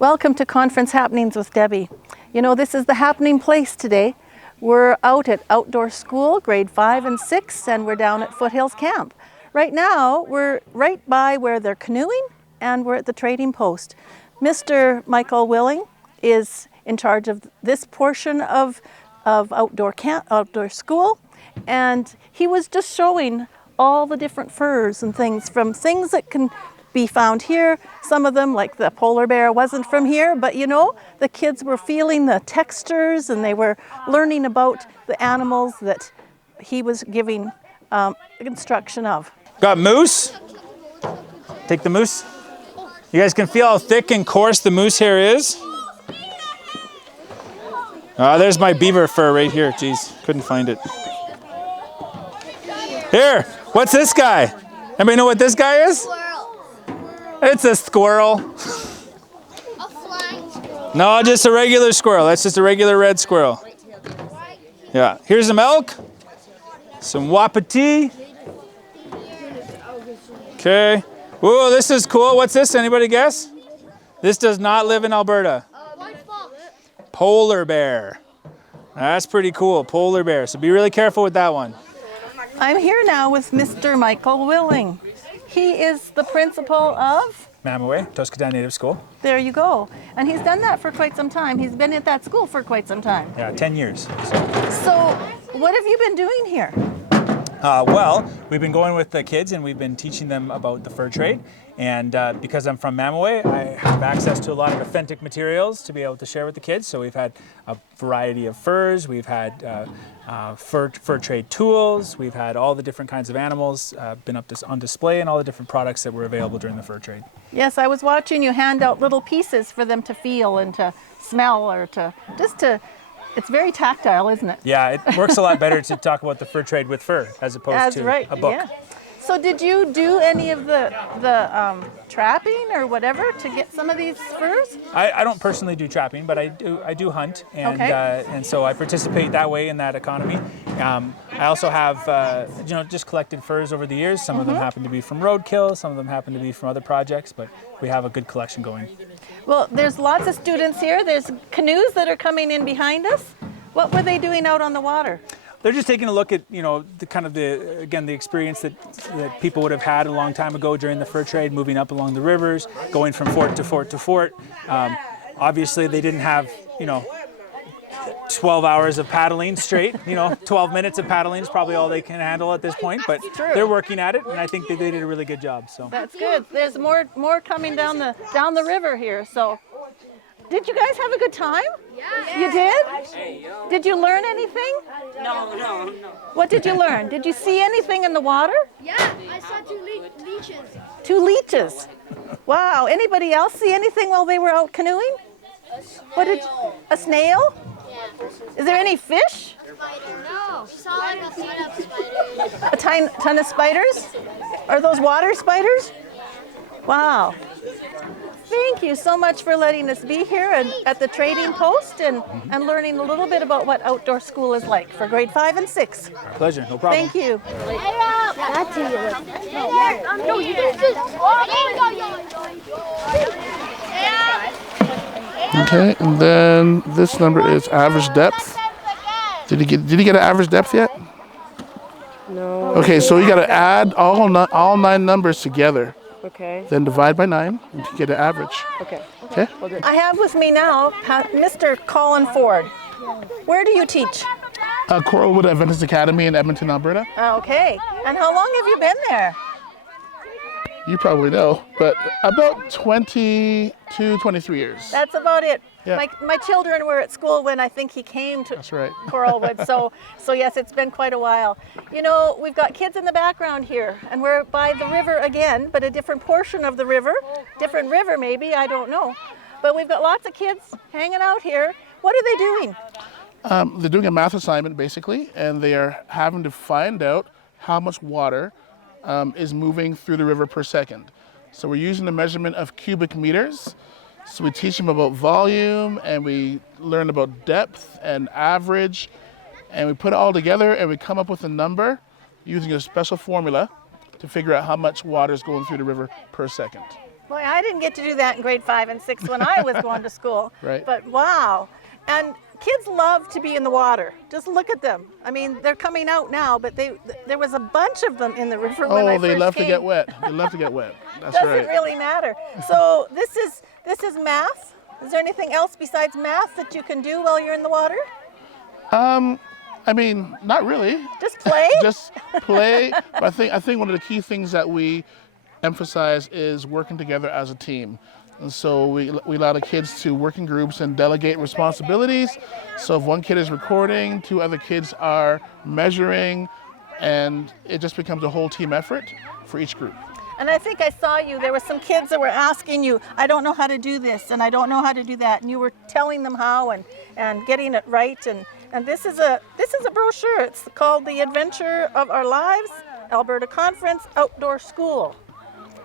Welcome to Conference Happenings with Debbie. You know, this is the happening place today. We're out at Outdoor School, grade 5 and 6, and we're down at Foothills Camp. Right now, we're right by where they're canoeing, and we're at the trading post. Mr. Michael Willing is in charge of this portion of outdoor school, and he was just showing all the different furs and things, from things that can be found here. Some of them, like the polar bear, wasn't from here, but you know, the kids were feeling the textures and they were learning about the animals that he was giving instruction of. Got moose. Take the moose. You guys can feel how thick and coarse the moose hair is. There's my beaver fur right here. Jeez, couldn't find it. Here, what's this guy? Anybody know what this guy is? It's a squirrel. A flying squirrel. No, just a regular squirrel. That's just a regular red squirrel. Yeah, here's some elk, some wapiti. Okay. Whoa, this is cool. What's this? Anybody guess? This does not live in Alberta. White fox. Polar bear. That's pretty cool, polar bear. So be really careful with that one. I'm here now with Mr. Michael Willing. He is the principal of? Mamaway, Toskada Native School. There you go. And he's done that for quite some time. He's been at that school for quite some time. Yeah, 10 years. So what have you been doing here? Well, we've been going with the kids and we've been teaching them about the fur trade. And because I'm from Mamaway, I have access to a lot of authentic materials to be able to share with the kids. So we've had a variety of furs, we've had fur trade tools, we've had all the different kinds of animals been on display, and all the different products that were available during the fur trade. Yes, I was watching you hand out little pieces for them to feel and to smell, or it's very tactile, isn't it? Yeah, it works a lot better to talk about the fur trade with fur as opposed to a book. Yeah. So did you do any of the trapping or whatever to get some of these furs? I don't personally do trapping, but I do hunt, and okay. And so I participate that way in that economy. I also have just collected furs over the years. Some of them happen to be from roadkill, some of them happen to be from other projects, but we have a good collection going. Well, there's lots of students here. There's canoes that are coming in behind us. What were they doing out on the water? They're just taking a look at, the experience that people would have had a long time ago during the fur trade, moving up along the rivers, going from fort to fort to fort. Obviously, they didn't have, 12 hours of paddling straight. 12 minutes of paddling is probably all they can handle at this point, but they're working at it, and I think they did a really good job. So that's good. There's more coming down the river here. So, did you guys have a good time? Yeah. You did? Did you learn anything? No. What did you learn? Did you see anything in the water? Yeah, I saw two leeches. 2 leeches. Wow. Anybody else see anything while they were out canoeing? A snail? Yeah. Is there any fish? No. We saw like a ton of spiders. A ton of spiders? Are those water spiders? Wow. Thank you so much for letting us be here at the trading post and learning a little bit about what outdoor school is like for grade 5 and 6. Our pleasure, no problem. Thank you. Okay, and then this number is average depth. Did you get an average depth yet? No. Okay, so you got to add all 9 numbers together. Okay. Then divide by 9 and you get an average. Okay. Okay? I have with me now Mr. Colin Ford. Where do you teach? Coralwood Adventist Academy in Edmonton, Alberta. Okay. And how long have you been there? You probably know, but about 22, 23 years. That's about it. Yeah. My children were at school when I think he came to That's right. Coralwood. So yes, it's been quite a while. We've got kids in the background here, and we're by the river again, but a different portion of the river, different river maybe, I don't know. But we've got lots of kids hanging out here. What are they doing? They're doing a math assignment basically, and they are having to find out how much water is moving through the river per second. So we're using the measurement of cubic meters. So we teach them about volume, and we learn about depth and average, and we put it all together and we come up with a number using a special formula to figure out how much water is going through the river per second. Boy, I didn't get to do that in grade 5 and 6 when I was going to school. Right. But wow. And kids love to be in the water. Just look at them. I mean, they're coming out now, but there was a bunch of them in the river when I Oh, first they love came. to get wet. They love to get wet. That's Doesn't right. really matter. So this is math. Is there anything else besides math that you can do while you're in the water? I mean, not really. Just play? Just play. But I think one of the key things that we emphasize is working together as a team. And so we allow the kids to work in groups and delegate responsibilities. So if one kid is recording, 2 other kids are measuring, and it just becomes a whole team effort for each group. And I think I saw you. There were some kids that were asking you, I don't know how to do this and I don't know how to do that. And you were telling them how and getting it right. And this is a brochure. It's called The Adventure of Our Lives, Alberta Conference Outdoor School.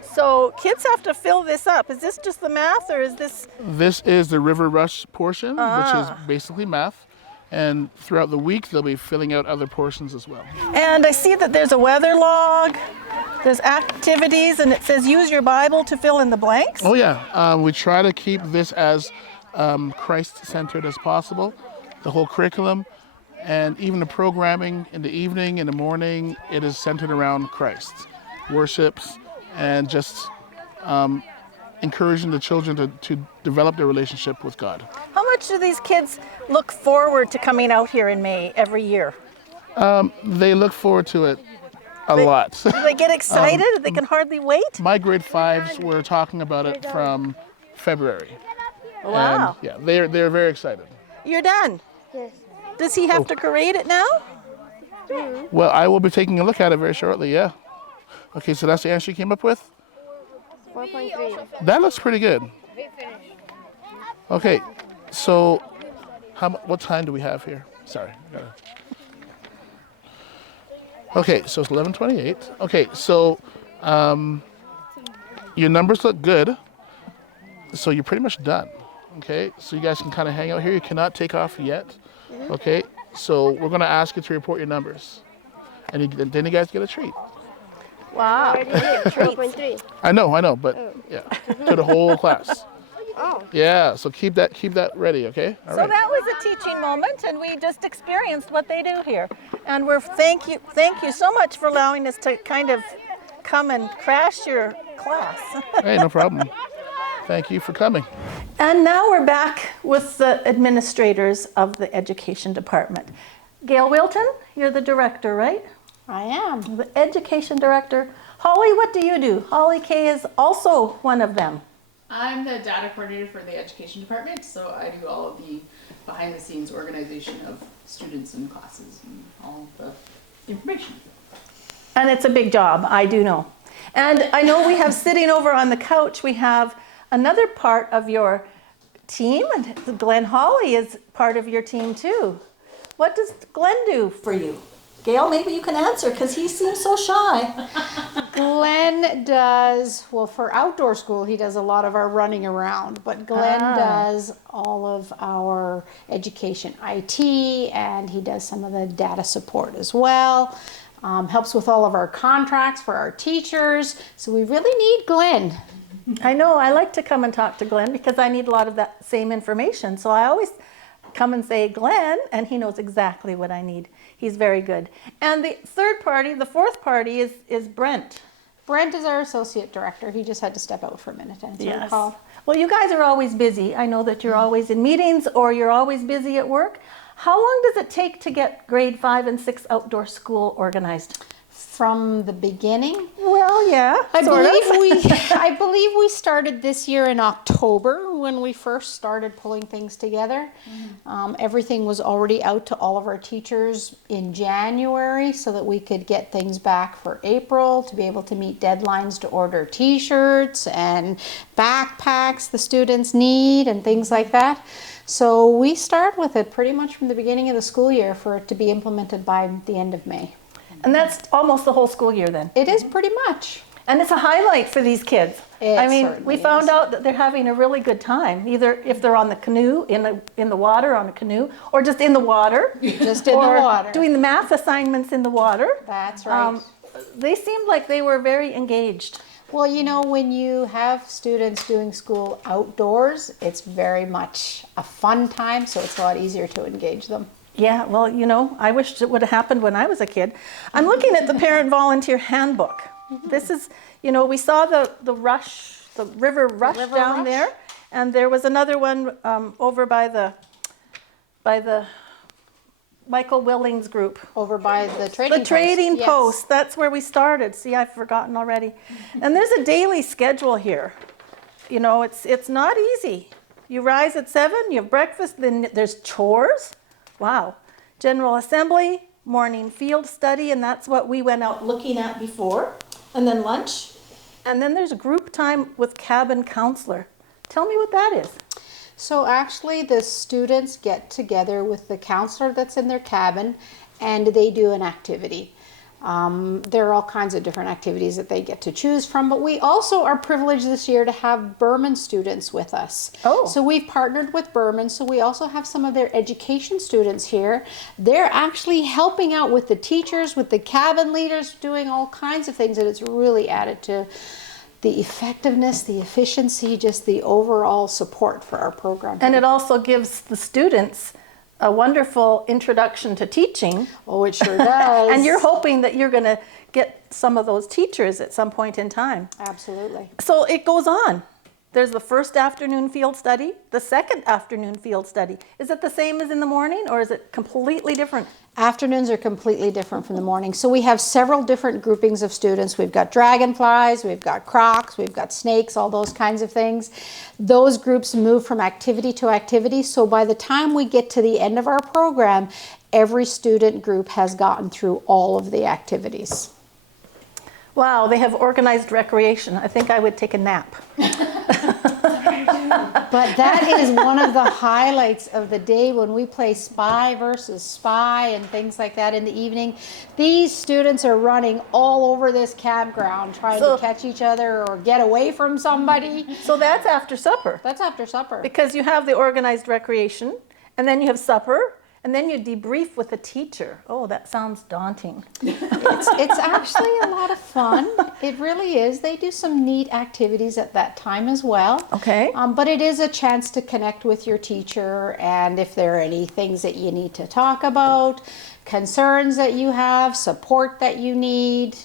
So kids have to fill this up. Is this just the math or is this? This is the River Rush portion, which is basically math. And throughout the week, they'll be filling out other portions as well. And I see that there's a weather log, there's activities, and it says use your Bible to fill in the blanks. Oh yeah, we try to keep this as Christ-centered as possible. The whole curriculum and even the programming in the evening, in the morning, it is centered around Christ. Worships and just encouraging the children to develop their relationship with God. How much do these kids look forward to coming out here in May every year? They look forward to it a lot. Do they get excited? They can hardly wait? My grade 5s were talking about it from February. Wow. And yeah, they're very excited. You're done? Yes. Does he have to grade it now? Well, I will be taking a look at it very shortly, yeah. Okay, so that's the answer you came up with? 4.3. That looks pretty good. Okay, so what time do we have here? Sorry. Okay, so it's 11:28. Okay, so your numbers look good. So you're pretty much done. Okay, so you guys can kind of hang out here. You cannot take off yet. Okay, so we're going to ask you to report your numbers. And then you guys get a treat. Wow. 4.3. I know, but yeah, to the whole class. Oh. Yeah, so keep that ready, okay? All So right. that was a teaching moment, and we just experienced what they do here. And we're thank you so much for allowing us to kind of come and crash your class. Hey, no problem. Thank you for coming. And now we're back with the administrators of the education department. Gail Wilton, you're the director, right? I am. The education director. Holly, what do you do? Holly Kay is also one of them. I'm the data coordinator for the education department, so I do all of the behind the scenes organization of students and classes and all the information. And it's a big job, I do know. And I know we have sitting over on the couch, we have another part of your team, and Glenn Hawley is part of your team too. What does Glenn do for you? Gail, maybe you can answer because he seems so shy. Glenn does, well, for outdoor school, he does a lot of our running around, but Glenn does all of our education IT, and he does some of the data support as well. Helps with all of our contracts for our teachers. So we really need Glenn. I know, I like to come and talk to Glenn because I need a lot of that same information. So I always come and say, Glenn, and he knows exactly what I need. He's very good. And the fourth party is Brent. Brent is our associate director. He just had to step out for a minute and answer the call. Well, you guys are always busy. I know that you're always in meetings or you're always busy at work. How long does it take to get grade 5 and 6 outdoor school organized? From the beginning, Well, yeah, I sort of. believe we started this year in October when we first started pulling things together. Everything was already out to all of our teachers in January so that we could get things back for April to be able to meet deadlines to order t-shirts and backpacks the students need and things like that. So we start with it pretty much from the beginning of the school year for it to be implemented by the end of May. And that's almost the whole school year then. It is pretty much. And it's a highlight for these kids. It I mean, certainly we found is. out that they're having a really good time, either if they're on the canoe, in the water on a canoe, or just in the water. Just in the or water. doing the math assignments in the water. That's right. They seemed like they were very engaged. Well, you know, when you have students doing school outdoors, it's very much a fun time, so it's a lot easier to engage them. Yeah, well, you know, I wish it would have happened when I was a kid. I'm looking at the parent volunteer handbook. This is, you know, we saw the river rush River down rush. there, and there was another one over by the Michael Willings group. Over by the trading The trading Yes. post, that's where we started. See, I've forgotten already. And there's a daily schedule here. You know, it's not easy. You rise at 7, you have breakfast, then there's chores. Wow. General assembly, morning field study, and that's what we went out looking at before. And then lunch. And then there's group time with cabin counselor. Tell me what that is. So actually the students get together with the counselor that's in their cabin and they do an activity. There are all kinds of different activities that they get to choose from, but we also are privileged this year to have Berman students with us. Oh. So we've partnered with Berman, so we also have some of their education students here. They're actually helping out with the teachers, with the cabin leaders, doing all kinds of things, and it's really added to the effectiveness, the efficiency, just the overall support for our program. And it also gives the students a wonderful introduction to teaching. Oh, it sure does. And you're hoping that you're going to get some of those teachers at some point in time. Absolutely. So it goes on. There's the first afternoon field study, the second afternoon field study. Is it the same as in the morning, or is it completely different? Afternoons are completely different from the morning. So we have several different groupings of students. We've got dragonflies, we've got crocs, we've got snakes, all those kinds of things. Those groups move from activity to activity. So by the time we get to the end of our program, every student group has gotten through all of the activities. Wow, they have organized recreation. I think I would take a nap. But that is one of the highlights of the day when we play spy versus spy and things like that in the evening. These students are running all over this campground trying So- to catch each other or get away from somebody. So that's after supper, That's after supper. because you have the organized recreation, and then you have supper, and then you debrief with the teacher. Oh, that sounds daunting. It's actually a lot of fun. It really is. They do some neat activities at that time as well. Okay. But it is a chance to connect with your teacher, and if there are any things that you need to talk about, concerns that you have, support that you need,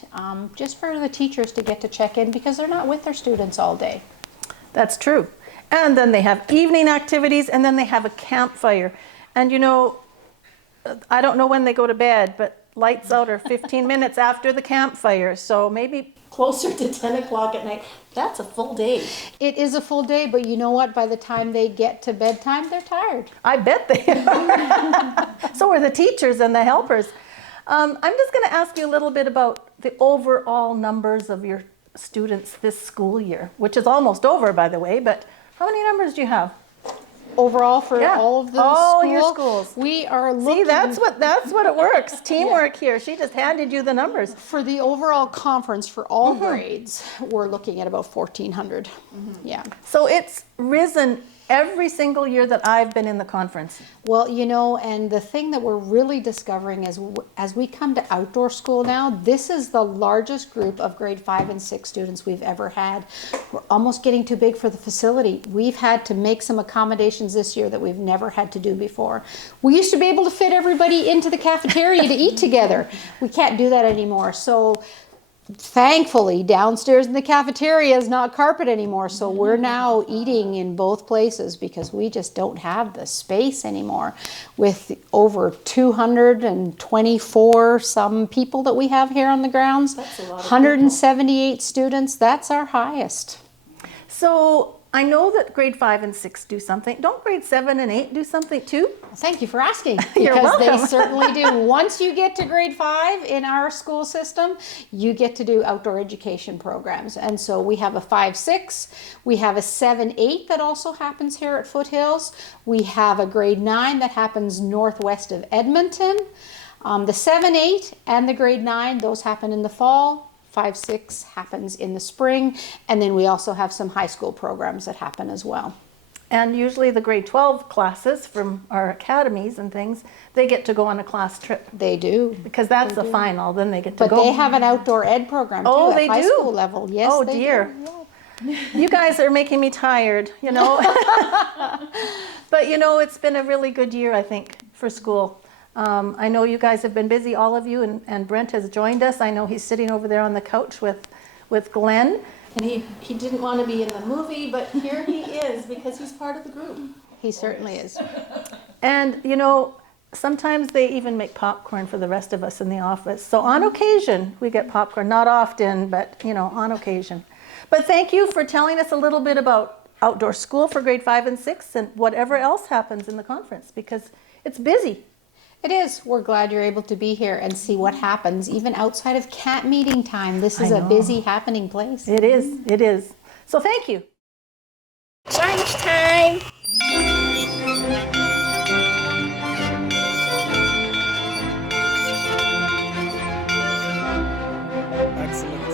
just for the teachers to get to check in because they're not with their students all day. That's true. And then they have evening activities, and then they have a campfire. And you know, I don't know when they go to bed, but lights out are 15 minutes after the campfire. So maybe closer to 10 o'clock at night. That's a full day. It is a full day, but you know what? By the time they get to bedtime, they're tired. I bet they are. So are the teachers and the helpers. I'm just going to ask you a little bit about the overall numbers of your students this school year, which is almost over, by the way, but how many numbers do you have? Overall, for Yeah, all of the all school, your schools. we are looking. See, that's what it works. Teamwork here. She just handed you the numbers. For the overall conference for all grades, we're looking at about 1,400. Yeah. So it's risen every single year that I've been in the conference. Well, you know, and the thing that we're really discovering is as we come to outdoor school now, this is the largest group of grade 5 and 6 students we've ever had. We're almost getting too big for the facility. We've had to make some accommodations this year that we've never had to do before. We used to be able to fit everybody into the cafeteria to eat together. We can't do that anymore. So thankfully, downstairs in the cafeteria is not carpet anymore, so we're now eating in both places because we just don't have the space anymore. With over 224 some people that we have here on the grounds, That's a lot of 178 students, that's our highest. So I know that grade 5 and 6 do something. Don't grade 7 and 8 do something too? Thank you for asking. You're because welcome. They certainly do. Once you get to grade 5 in our school system, you get to do outdoor education programs. And so we have a 5-6, we have a 7-8 that also happens here at Foothills. We have a grade 9 that happens northwest of Edmonton. The 7-8 and the grade 9, those happen in the fall. 5-6 happens in the spring. And then we also have some high school programs that happen as well. And usually the grade 12 classes from our academies and things, they get to go on a class trip They do. because that's the final. Then they get to But go. they have an outdoor ed program too Oh, at they high do? school level. Yes, Oh, they dear. do. You guys are making me tired, you know. But you know, it's been a really good year, I think, for school. I know you guys have been busy, all of you, and Brent has joined us. I know he's sitting over there on the couch with Glenn. And he didn't want to be in the movie, but here he is because he's part of the group. He certainly is. And you know, sometimes they even make popcorn for the rest of us in the office. So on occasion, we get popcorn. Not often, but you know, on occasion. But thank you for telling us a little bit about outdoor school for grade 5 and 6 and whatever else happens in the conference, because it's busy. It is. We're glad you're able to be here and see what happens even outside of CAT meeting time. This is I a know. busy happening place. It is, it is. So thank you. Lunchtime. Excellent.